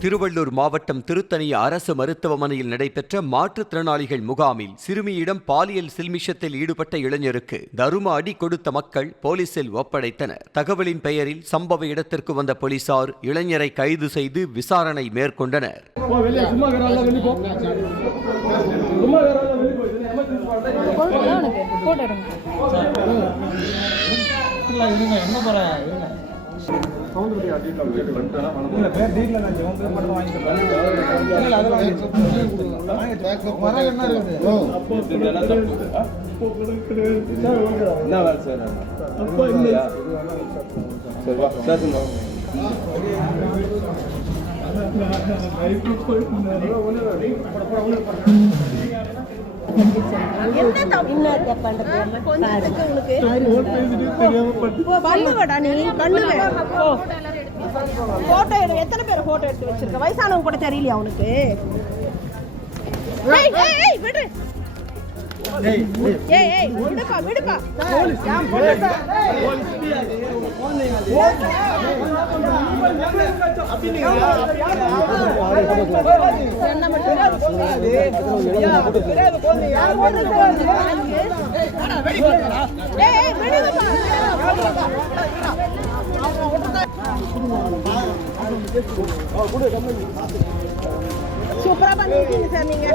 திருவள்ளூர் மாவட்டம் திருத்தணி அரசு மருத்துவமனையில் நடைபெற்ற மாற்றுத்திறனாளிகள் முகாமில் சிறுமியிடம் பாலியல் சில்மிஷத்தில் ஈடுபட்ட இளைஞருக்கு தரும அடி கொடுத்த மக்கள் போலீசில் ஒப்படைத்தனர். தகவலின் பெயரில் சம்பவ இடத்திற்கு வந்த போலீசார் இளைஞரை கைது செய்து விசாரணை மேற்கொண்டனர். எத்தனை பேர் போட்டோ எடுத்து வச்சிருக்க? வயசானவங்க கூட தெரியலையா உனக்கு? விடுப்பா. சூப்பரா பண்ணிருக்கீங்க சார். நீங்க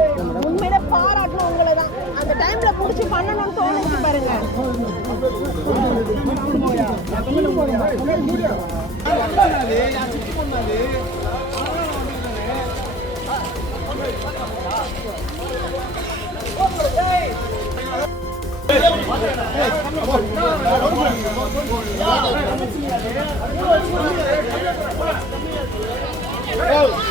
உண்மையில பாராட்டணும் உங்களை தான். அந்த டைம்ல புடிச்சு பண்ணணும்னு தோணுச்சு பாருங்க. Go!